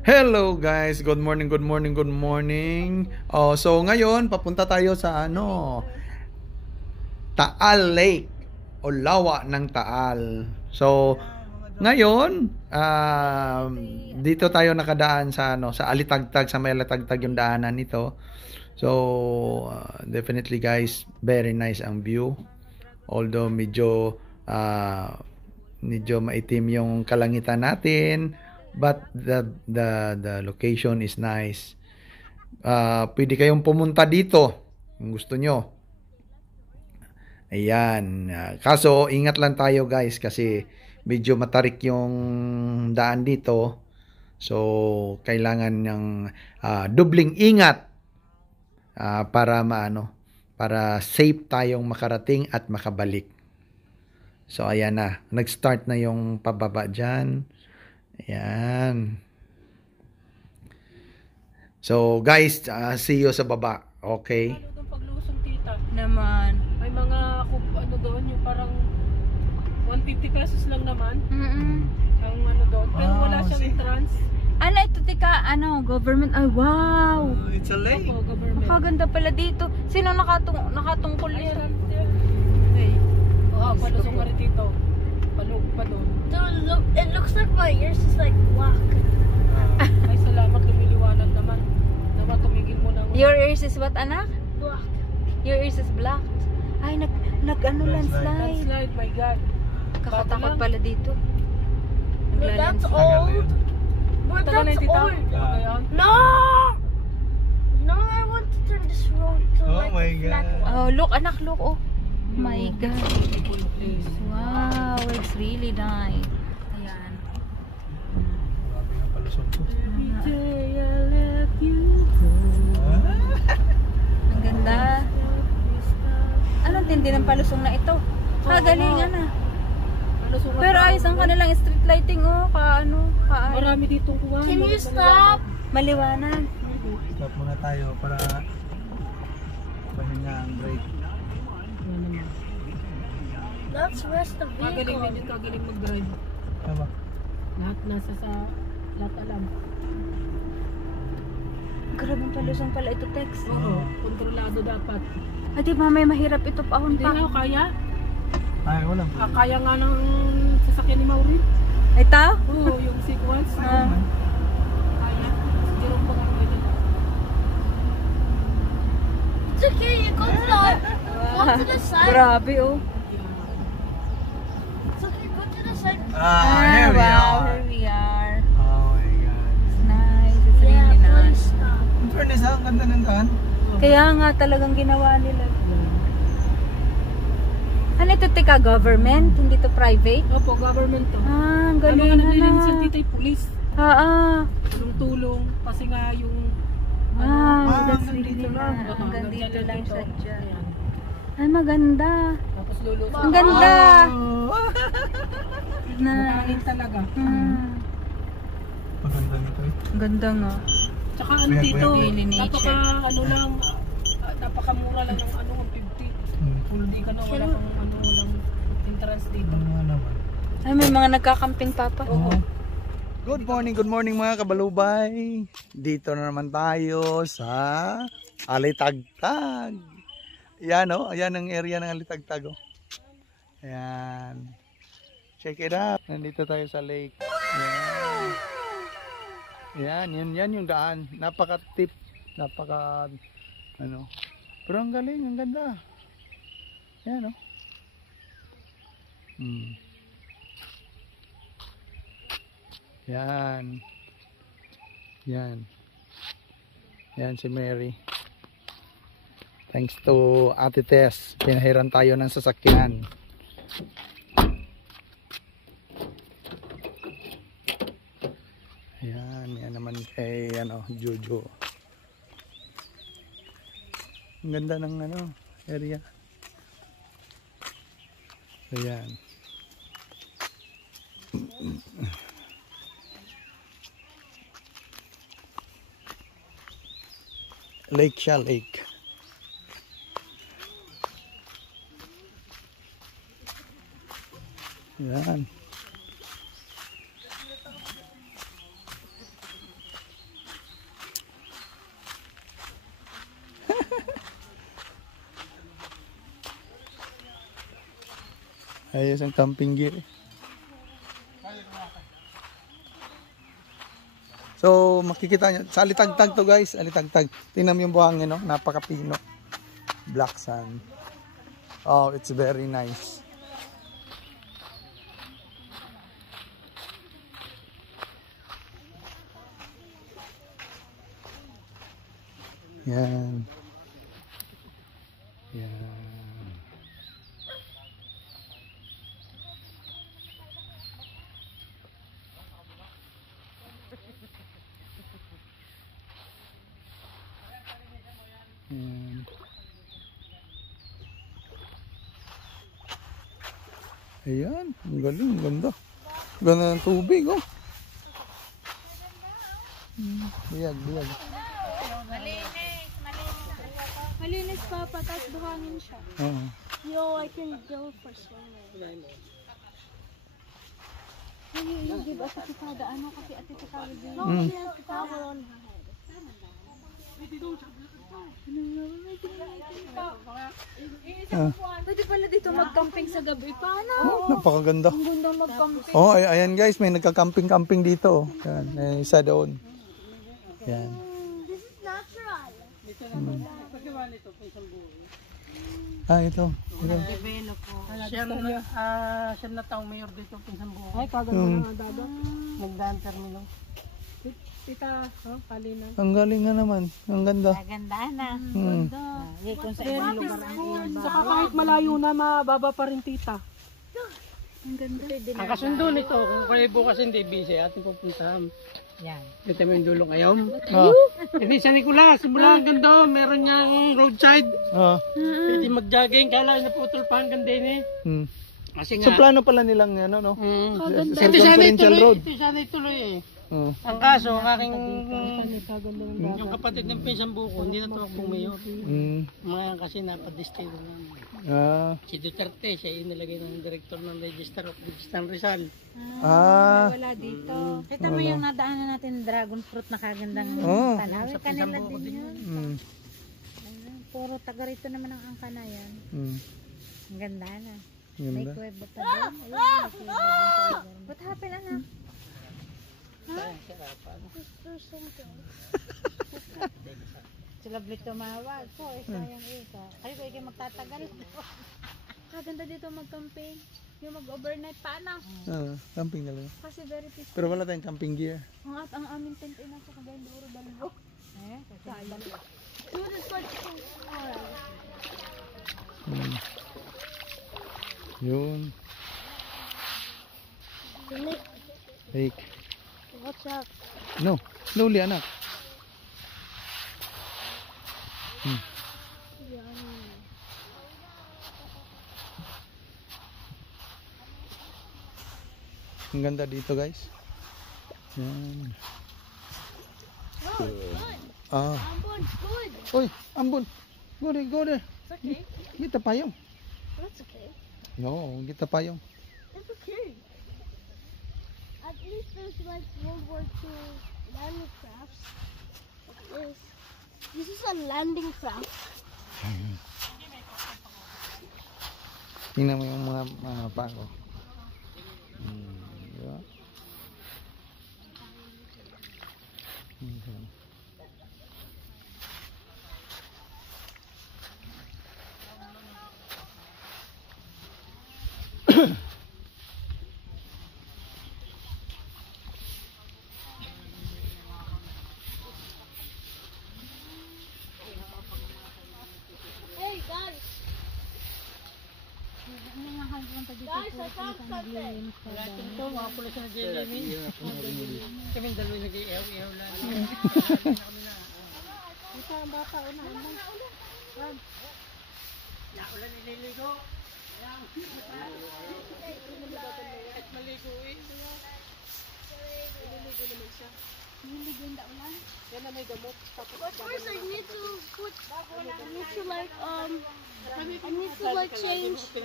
Hello guys, good morning, good morning, good morning. Oh, so ngayon papunta tayo sa Taal Lake o Lawa ng Taal. So ngayon, dito tayo nakadaan sa sa Alitagtag, sa may Alitagtag yung daanan nito. So definitely guys, very nice ang view. Although medyo maitim yung kalangitan natin, but the location is nice. Pwede kayong pumunta dito kung gusto nyo. Ayan. Kaso, ingat lang tayo guys kasi medyo matarik yung daan dito. So, kailangan ng dubling ingat para safe tayong makarating at makabalik. So, ayan na. Nag-start na yung pababa dyan. Ayan. So, guys, see you sa baba. Okay? Ano doon paglusong tita? Naman. May mga ano doon, yung parang 150 pesos lang naman. Ang ano doon. Pero wala siyang entrance. Ano ito, tika, government, ay wow! It's a lake. Opo, government. Makaganda pala dito. Sino nakatungkol Ay, yan? sarap yan. Hey. Oo, palusong ka rin dito. Palug pa doon. It looks like my ears is like black. Ay, salamat, lumiliwanag naman. Naman, tumigil mo na. Your ears is what, anak? Black. Your ears is black. Ay, landslide. Landslide, my God. Kakatakot pala dito. But that's Naglalandslide. old. But Tagal na that's yung tita. old. Kaya, No! No, I want to turn this road to like my a flat God. one. Oh, look, anak, look, oh. My God. beautiful place. Wow, it's really nice. Ayan. Grabe yung palusog ko. Every day I let you go. Ang ganda. Anong tindi ng palusong na ito? Kagalingan na. Palusong ka Pero pa. ayos ang kanilang street lighting, oh. Kaano. Marami ditong kuha. Can you stop? Maliwanag. Stop muna tayo para pahinga ang break. Let's rest the Kagaling din vehicle. yung kagaling mag-drive. Tama. Lahat nasa sa lahat alam. Grabe ang palusong pala ito, Tex. Oo, kontrolado dapat. Ay, di ba may mahirap ito paahon Hindi pa? na kaya. Ay, wala. Kaya nga ng sasakyan ni Maureen. Ay, ta? Oo, yung sequence. Ah. Kaya. Si Jerome pa nga ganyan. It's okay, you go to the side. Grabe, oh. It's okay, go to the side. Here we wow, are. here we are. Oh my God. It's nice. It's Yeah, really please nice. stop. In fairness, ang ganda ng daan. Kaya nga talagang ginawa nila. Ano ito, tika, government? Hindi to private? Opo, government to. Ah, ang Ano galing nga na. naglilinisan dito yung police. Tulong-tulong. Kasi nga yung Wow, Ah, that's hanggang really dito lang. nice. Hanggang dito lang siya dyan. Ayan. Ay, maganda. Tapos lulusong. Ang ganda. Na. Nakangin talaga. Maganda nito eh. Ang ganda nga. Tsaka ano Wait, dito, wait, wait. napaka ano lang, napakamura lang ng ano, 50. Kung hindi ka na wala pang ano, walang entrance dito. Ano naman? Ay, may mga nagkakamping papa. Oo. Good morning mga kabalubay. Dito na naman tayo sa Alitagtag. Ayan oh, ayan ang area ng Alitagtag oh. Ayan. Check it out. Nandito tayo sa lake. Ayan. Yan yung daan. Napaka-tip. Ano. Pero ang galing, ang ganda. Ayan oh. Yan. Yan. Yan si Mary. Thanks to Ate Tess, pinahiran tayo ng sasakyan. Ayan, yan naman kay Jojo. Ang ganda ng area. Ayan. Lake siya, lake. Yan. Ayos ang camping gear. So, makikita nyo. Sa alitagtag to guys. Alitagtag. Tingnan mo yung buhangin, no? Napakapino. Black sand. Oh, it's very nice. Yan. Yan. Yan. Ayan, ang galing, ang ganda. Ganda ng tubig, oh. Biyag, biyag. Malinis papa, tapos buhangin siya. Oo. Yo, I can go for swimming. You give us a tikada, ano kasi ate tikada din. No, she has the towel on her head. Pwede pala dito mag-camping sa gabi. Paano? Napakaganda. Ang ganda mag-camping. Oh, ayan guys, may nagka-camping-camping dito. Yan, may isa doon. Yan. This is natural. Pagkawa nito pa isang buo. Ah, ito. Ito. Siyam na taong mayor dito isang buo. Ay, kaganda nga dado. Nagdaan termino. Tita, palinan. Ang galing nga naman. Ang ganda. Maganda na. Hmm. Kung sa ibang lugar ang Saka kahit malayo na, mababa pa rin tita. Ang ganda. Ang kasundo nito, kung kayo bukas hindi busy, ating pupuntahan. Yan. Kita mo yung dulong ayaw. Ah. Hindi sa Nicolas, simula hanggang doon, meron niyang roadside. Ah. Pwede mag-jogging, kala naputol pa hanggang din eh. Hmm. Kasi So nga, plano pala nilang ano, no? Circumferential road. Ito sana ituloy eh. Oh. Ang kaso, ang aking yung kapatid ng Pisang Buko, hindi na tumakbong mayor. Hmm. Mga kasi napadistino lang. Ah. Si Duterte, siya inilagay ng director ng Register of Digistan Rizal. Ah. Wala dito. Kita mo yung nadaanan natin dragon fruit na kagandang Oh. tanawin. Kanila din yun. Hmm. Puro taga rito naman ang angkana yan. Hmm. Ang ganda na. May Ganda. kuweba pa doon. Ayun, may kuweba din sa lugar. What happened, anak? Sila blit tumawag po. Sayang ito. Kayo kayo magtatagal. Kaganda dito mag-camping. Yung mag-overnight. Paano? Ah, camping talaga. Kasi very peaceful. Pero wala tayong camping gear. Ang aming tent ay nasa Cagayan de Oro, Dalgo. Sayang. Dude, it's like so hard. Hmm. Yun. Like, What's up? no, slowly anak. Hmm. Ang ganda dito guys. Yan. Ah. Ambon, good. Oy, ambon. Go there, go there. It's okay. Kita payong. That's okay. No, kita payong. It's okay. At least there's like World War II landing crafts. Like this. This is a landing craft. Tingnan mo yung mga pako. Diba? Okay. Hey guys, guys, I found something. Ito, mga pulis na Jelly. Kami dalawa nag-iihaw-ihaw lang. Ito ang bata, una. Naulan nililigo. Ayan. Kahit maligo eh. Nililigo naman siya. Nililigo yung daulan. Yan na may gamot. But first I need to put, I need to like change. I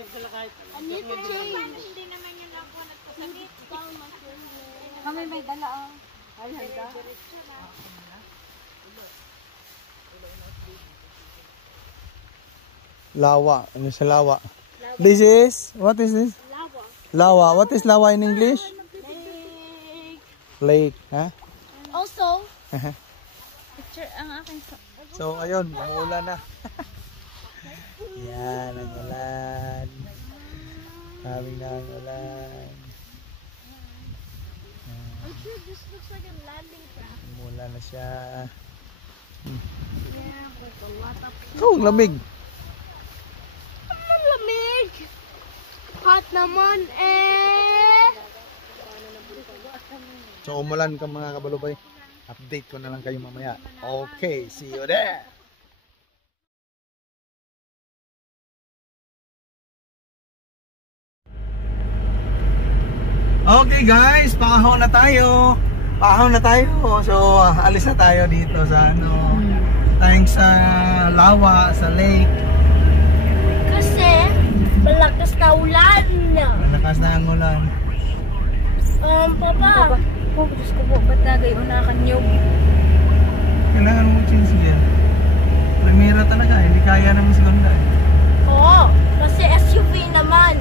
need to change. Hindi naman yun ako nagpasamit. Down my finger. Kami may dala ang. Ay, handa. Lawa. Ano sa lawa? This is, what is this? Lava. Lawa. What is lawa in English? Lake. Ha? Also, Picture ang aking So, ayun. Umuulan na. Yan. Ang ulan. Kaming na ang ulan. I'm sure this looks like a landing craft. Umuulan na siya. Yeah, like a lot of Oh, lamig. lamig. Hot naman eh. So, umulan ka mga kabalubay. Update ko na lang kayo mamaya. Okay, see you there. Okay guys, pakahon na tayo. Pakahon na tayo. So, alis na tayo dito sa ano. Thanks sa lawa, sa lake. Kasi malakas na ulan. Malakas na ang ulan. Papa. Oh, Diyos ko po, ba't nagay unakan nyo? Kailangan mo change yan. Primera talaga, hindi kaya naman segunda. Oo, kasi SUV naman.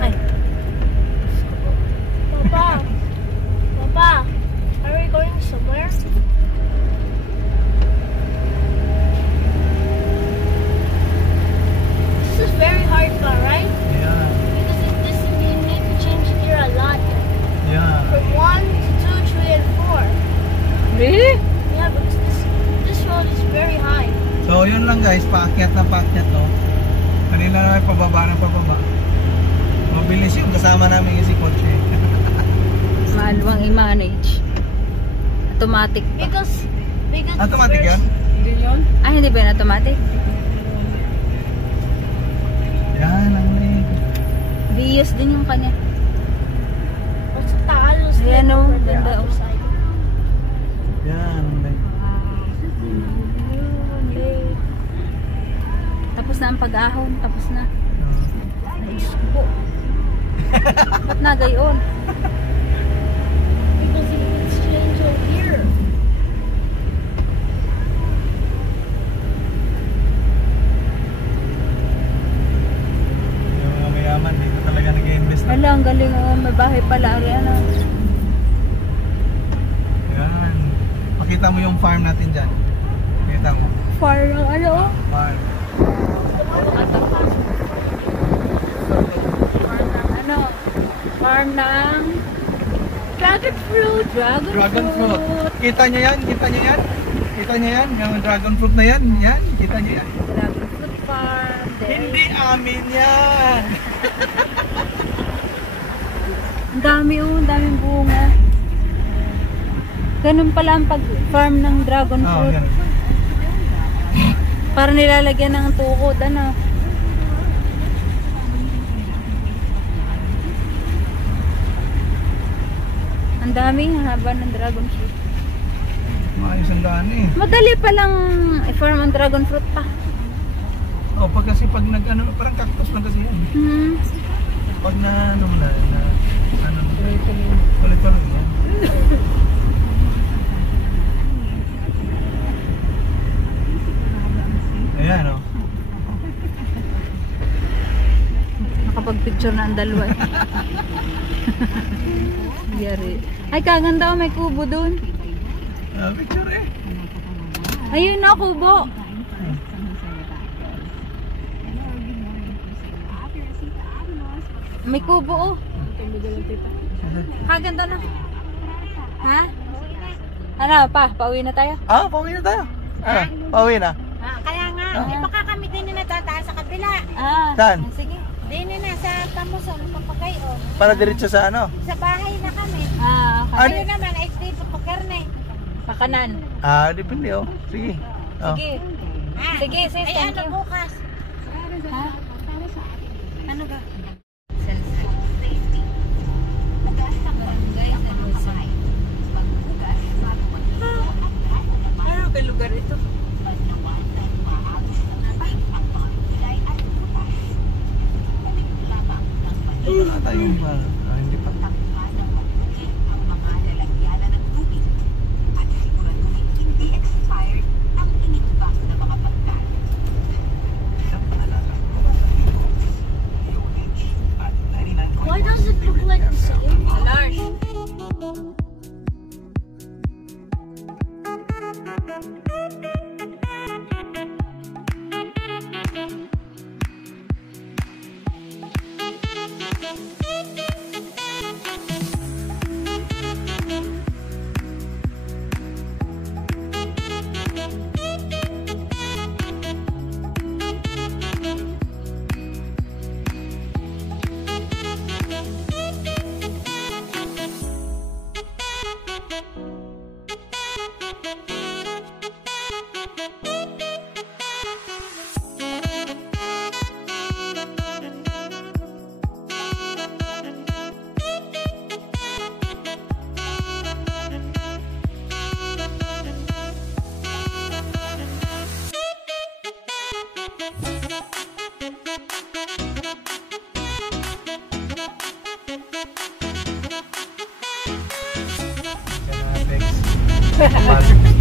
Ay, Papa. Papa, are we going somewhere? This is very hard, pa, right? Yeah, Because this you need to change gear a lot. yeah. From 1 to 2, 3, and 4. really? Yeah, because this road is very high. So, yun lang guys, paakyat na paakyat to. Kanina na may pababa ng pababa. Mabilis yung kasama namin yung si Coach. Maluwang i-manage. Automatic pa. Because Automatic it's yan? Hindi yun. Ah, hindi ba yan automatic? Yan, ang lake. Vios din yung kanya. What's the talos Ayan, like oh, over the ganda, other oh. side? Yan, ang lake. Tapos na ang pag-ahon. Tapos na. Ay, Diyos ko po. Ba't nagayon? Because you can change your gear. Yung mga mayaman, dito talaga nag-invest na. Hala, ang galing. Oh, may bahay pala. Ariana. Yan. Pakita mo yung farm natin dyan. Pakita mo. Far lang. Ano oh? Farm. Ano? Farm ng dragon fruit. Dragon fruit. Kita nyo yan? Kita nyo yan? Kita nyo yan? Yung dragon fruit na yan? Yan? Kita nyo yan? Dragon fruit farm. Hindi amin yan! Ang dami oh. Ang daming bunga. Ganun pala ang pag-farm ng dragon Oo, fruit. ganun. Para nilalagyan ng tukod. Ano? Ang dami. Ang haba ng dragon fruit. Maayos ang daan eh. Madali palang i-farm ang dragon fruit pa. Oh, pag kasi pag nag ano, parang cactus lang kasi yan. Hmm. Pag na ano mo na ano, tuloy-tuloy yan. Ayan oh. Nakapag-picture na ang dalawa. Yari. Ay, kaganda oh, may kubo dun. Picture eh. Ayun na, kubo. May kubo oh. Kaganda na. Ha? Ano pa? Pauwi na tayo? Ah, pauwi na tayo. Ah, pauwi na. Kaya nga, baka kami din na natataan sa kabila. Saan? Sige. Din na sa Tamuson, papagay oh. Para diretso sa ano? Sa bahay na kami. Okay. Ayun naman, ay stay papakarne. Pakanan. Ah, depende oh. Sige. Oh. Sige. Sige, sis, thank you. Bukas? Ha? Ano ba? Hindi pa. Why does it look like the same? Large.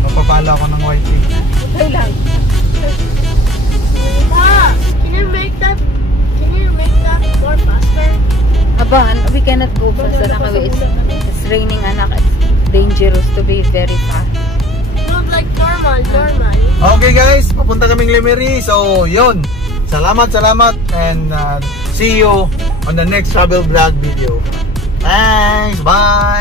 Mapapala ako ng white tea. Okay lang. Ma, can you make that more faster? Aba, we cannot go fast. It's raining, anak. It's dangerous to be very fast. Not like normal. Okay guys, papunta kaming Lemery. So, yun. Salamat and see you on the next travel vlog video. Thanks, bye!